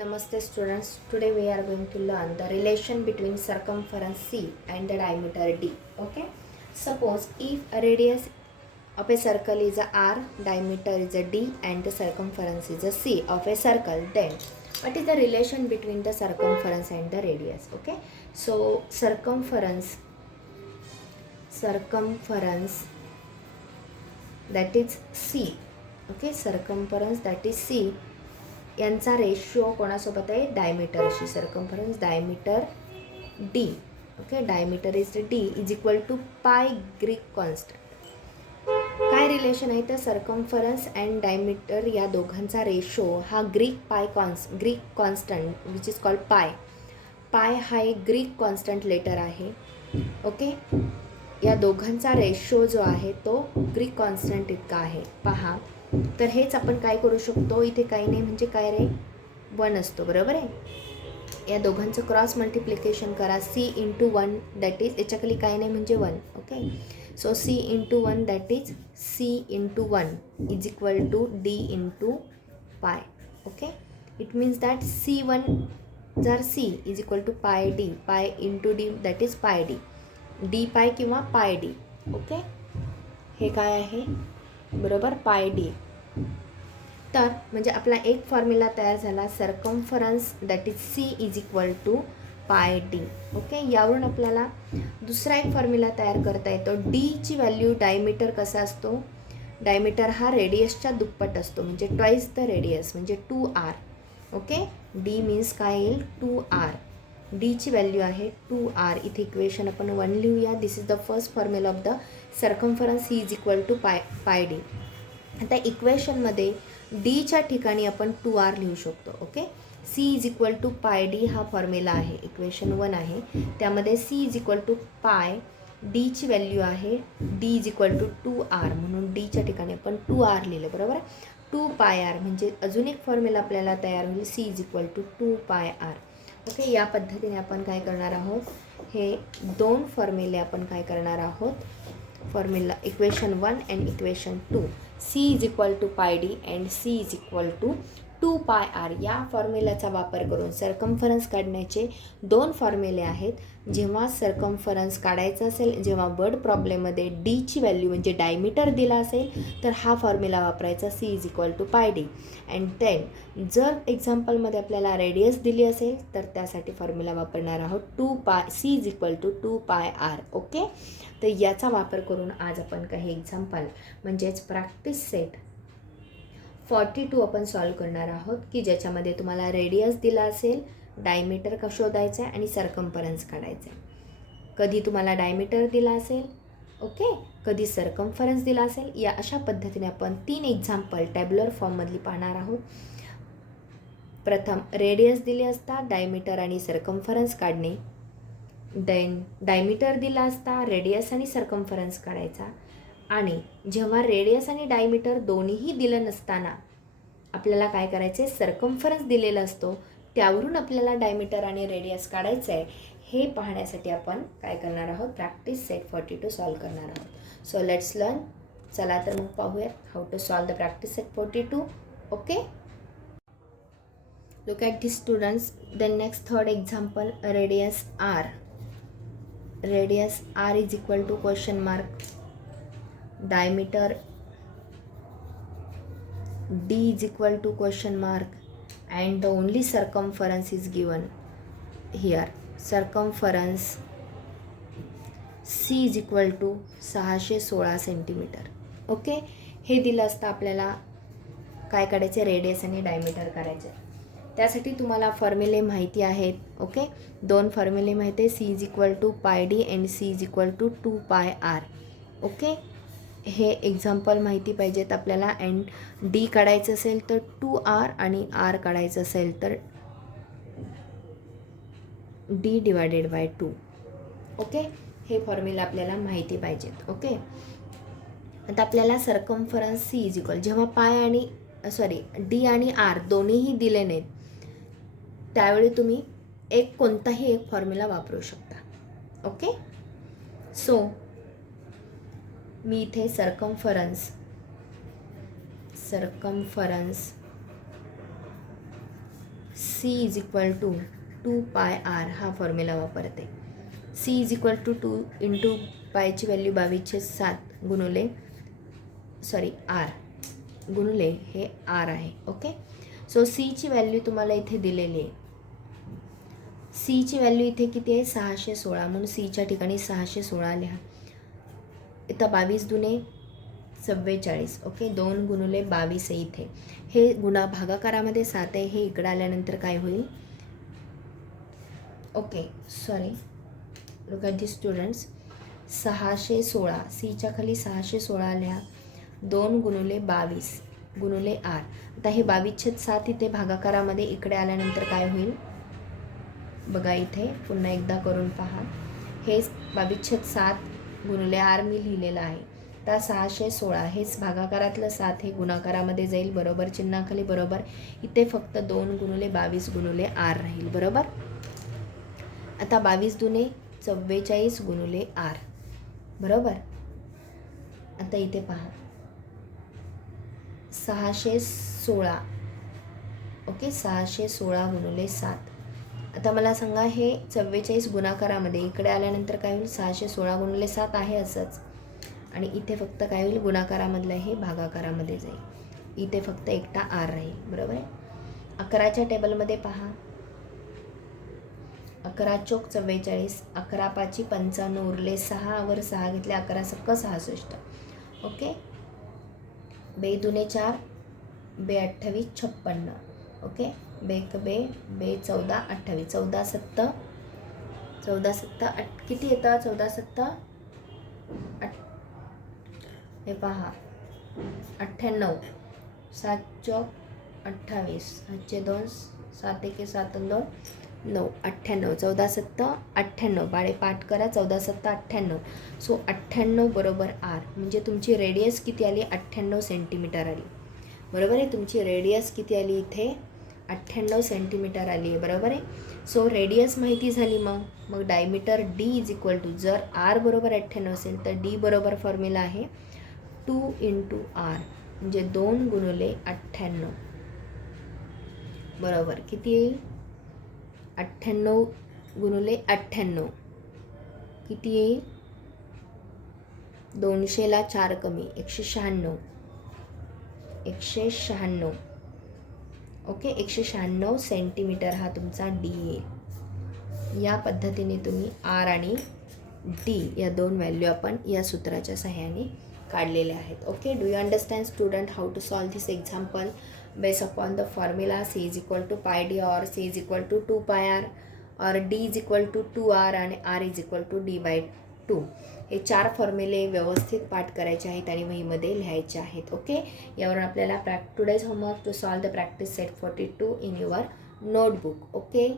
Namaste students. Today we are going to learn the relation between circumference C and the diameter D. Okay. Suppose if a radius of a circle is a R, diameter is a D and the circumference is a C of a circle, then what is the relation between the circumference and the radius? Okay. So circumference that is C. Okay. Circumference that is C यांचा ratio कोणासोबत आहे डायमीटरशी. Circumference diameter D. Okay. Diameter is D is equal to pi Greek constant. काय relation आहे तर circumference and diameter या दोघांचा ratio हा Greek constant which is called pi. Pi हा एक ग्रीक कॉन्स्टंट लेटर आहे. ओके. या दोघांचा रेशो जो आहे तो ग्रीक कॉन्स्टंट इतका आहे. पहा, तर हेच आपण काय करू शकतो, इथे काही नाही म्हणजे काय रे, 1 असतो. बरोबर आहे. या दोघांचं क्रॉस मल्टिप्लिकेशन करा. सी इंटू 1 दॅट इज, याच्याखाली काही नाही म्हणजे 1. Okay. So C into 1 that is C into 1 is equal to D into pi. Okay. It means that C1 जर C is equal to pi D, pi into D that is pi D, D pi किंवा पाय D. Okay. हे काय आहे बरोबर, पाय D. तर म्हणजे आपला एक फॉर्म्युला तयार झाला, circumference that is C is equal to pi D. Okay. यावरून आपल्याला दुसरा एक फॉर्म्युला तयार करता येतो. डीची व्हॅल्यू, डायमीटर कसा असतो, डायमीटर हा रेडियसच्या दुप्पट असतो, म्हणजे ट्वाईस द रेडियस म्हणजे 2r. ओके. डी मीन्स काय येईल 2r. डीची व्हॅल्यू आहे 2r. इथे इक्वेशन आपण 1 लिहूया. This is the first formula of the circumference C is equal to pi D. आता इक्वेशनमध्ये डीच्या ठिकाणी आपण 2r लिहू शकतो. Okay. C is equal to pi D हा फॉर्म्युला आहे, इक्वेशन 1 आहे. त्यामध्ये C is equal to pi, डीची व्हॅल्यू आहे D is equal to 2r, म्हणून डीच्या ठिकाणी आपण 2r लिहिलं. बरोबर आहे. 2πr म्हणजे अजून एक फॉर्म्युला आपल्याला तयार होईल, C is equal to 2πr. Okay. या पद्धतीने आपण काय करणार आहोत, हे दोन फॉर्म्युले आपण काय करणार आहोत, formula equation 1 and equation 2. C is equal to pi D and C is equal to 2πr या फॉर्म्युलाचा वापर करून सर्कम्फरन्स काढण्याचे दोन फॉर्म्युले आहेत. जेव्हा सर्कम्फरन्स काढायचं असेल, जेव्हा वर्ड प्रॉब्लेममध्ये डीची व्हॅल्यू म्हणजे डायमीटर दिला असेल तर हा फॉर्म्युला वापरायचा, C is equal to pi D. And then जर एक्झाम्पलमध्ये आपल्याला रेडियस दिली असेल तर त्यासाठी फॉर्म्युला वापरणार आहोत C is equal to 2πr. Okay. तर याचा वापर करून आज आपण काही एक्झाम्पल म्हणजेच प्रॅक्टिस सेट 42 आपण सॉल्व करणार आहोत, की ज्याच्यामध्ये तुम्हाला रेडियस दिला असेल, डायमीटर का शोधायचं आहे आणि सर्कम्फरन्स काढायचं आहे. कधी तुम्हाला डायमीटर दिला असेल, ओके, कधी सर्कम्फरन्स दिला असेल. या अशा पद्धतीने आपण 3 एक्झाम्पल टॅब्युलर फॉर्ममधली पाहणार आहोत. प्रथम रेडियस दिले असता डायमीटर आणि सर्कम्फरन्स काढणे, देन डायमीटर दिला असता रेडियस आणि सर्कम्फरन्स काढायचा, आणि जेव्हा रेडियस आणि डायमीटर दोन्हीही दिलं नसताना आपल्याला काय करायचं आहे, सर्कम्फरन्स दिलेला असतो, त्यावरून आपल्याला डायमीटर आणि रेडियस काढायचं आहे. हे पाहण्यासाठी आपण काय करणार आहोत, प्रॅक्टिस सेट 42 सॉल्व करणार आहोत. So let's learn. चला तर मग पाहूयात how to solve the practice set 42. Okay. Look at this students. The next third example, radius R. Radius R is equal to question mark, diameter d is equal to question mark, and the only circumference is given here. Circumference c is equal to 616 centimetre. Okay. हे दिलं असतं आपल्याला काय काढायचे, radius आणि diameter काढायचे. त्यासाठी तुम्हाला फॉर्म्युले माहिती आहेत. ओके. दोन फॉर्म्युले माहिती आहे, C is equal to pi D and C is equal to 2πr. Okay. हे एक्झाम्पल माहिती पाहिजेत आपल्याला. अँड डी काढायचं असेल तर 2r आणि आर काढायचं असेल तर डी डिवायडेड बाय 2. ओके. हे फॉर्म्युला आपल्याला माहिती पाहिजेत. ओके. आता आपल्याला सर्कम्फरन्स सी इज इक्वल, जेव्हा पाय आणि डी आणि आर दोन्हीही दिले नाहीत त्यावेळी तुम्ही कोणताही एक फॉर्म्युला वापरू शकता. ओके. सो मी इथे circumference C is equal to 2πr हा फॉर्म्युला वापरते. C is equal to 2 into पायची व्हॅल्यू 22/7 गुणुले आर गुणुले हे आर आहे. ओके, सो सीची व्हॅल्यू तुम्हाला इथे दिलेली आहे. सीची व्हॅल्यू इथे किती आहे 616, म्हणून सीच्या ठिकाणी 616 लिहा. इथं 22 दुने 44. ओके, 2 गुणुले 22 आहे इथे. हे गुणा भागाकारामध्ये 7 आहे, हे इकडं आल्यानंतर काय होईल. Okay sorry, look at the students. 616 सीच्या खाली 616 लिहा. 2 गुणुले 22 गुणुले आर. आता हे 22/7 इथे भागाकारामध्ये इकडे आल्यानंतर काय होईल बघा. इथे पुन्हा एकदा करून पहा. हे 22/7 गुणुले आर मी लिहिलेलं आहे. आता 616 हेच भागाकारातलं 7 हे गुणाकारामध्ये जाईल, बरोबर चिन्हाखाली, बरोबर. इथे फक्त 2 गुणुले 22 गुणुले आर राहील, बरोबर. आता 22 दुने 44 गुणुले आर, बरोबर. आता इथे पहा 616. ओके, 616 गुणुले 7. आता मला सांगा हे 44 गुणाकारामध्ये इकडे आल्यानंतर काय होईल. 616 गुणुले 7 आहे असंच, आणि इथे फक्त काय होईल गुणाकारामधलं हे भागाकारामध्ये जाईल. इथे फक्त एकटा आर राहील, बरोबर आहे. 11च्या टेबलमध्ये पहा. 11 चोक 44, 11 पाची 55 उरले 6 वर 6 घेतले, 11 सक्क 66. ओके, 2 दुने 4, 2 28 56. ओके, 2 बे 14 28, 14 सत्त 14 सत्त किती येतं 14 सत्त हे पहा 98. 7 चौक 28, 7 2 7 1 7 2 9, 98. 14 सत्त 98, बाळे पाठ करा. 14 सत्त 98. सो 98 बरोबर आर. म्हणजे तुमची रेडियस किती आली 98 सेंटीमीटर आली, बरोबर आहे. तुमची रेडियस किती आली इथे 98 सेंटीमीटर आली आहे, बरोबर आहे. सो रेडियस माहिती झाली. मग diameter D is equal to, जर आर बरोबर 98 असेल तर डी बरोबर फॉर्म्युला आहे 2 इंटू आर, म्हणजे 2 गुणुले 98, बरोबर. किती येईल 98 गुणुले 98 किती येईल. 200ला 4 कमी 196. 196. ओके, 196 सेंटीमीटर हा तुमचा डी येईल. या पद्धतीने तुम्ही आर आणि डी या 2 व्हॅल्यू आपण या सूत्राच्या सहाय्याने काढलेले आहेत. Okay, do you understand student how to solve this example based upon the formula C is equal to pi D और C is equal to 2πr और D is equal to 2r आणि R is equal to d/2. हे 4 फॉर्म्युले व्यवस्थित पाठ करायचे आहेत आणि वहीमध्ये लिहायचे आहेत. ओके, यावरून आपल्याला today's homework to solve the practice set 42 in your notebook. Okay.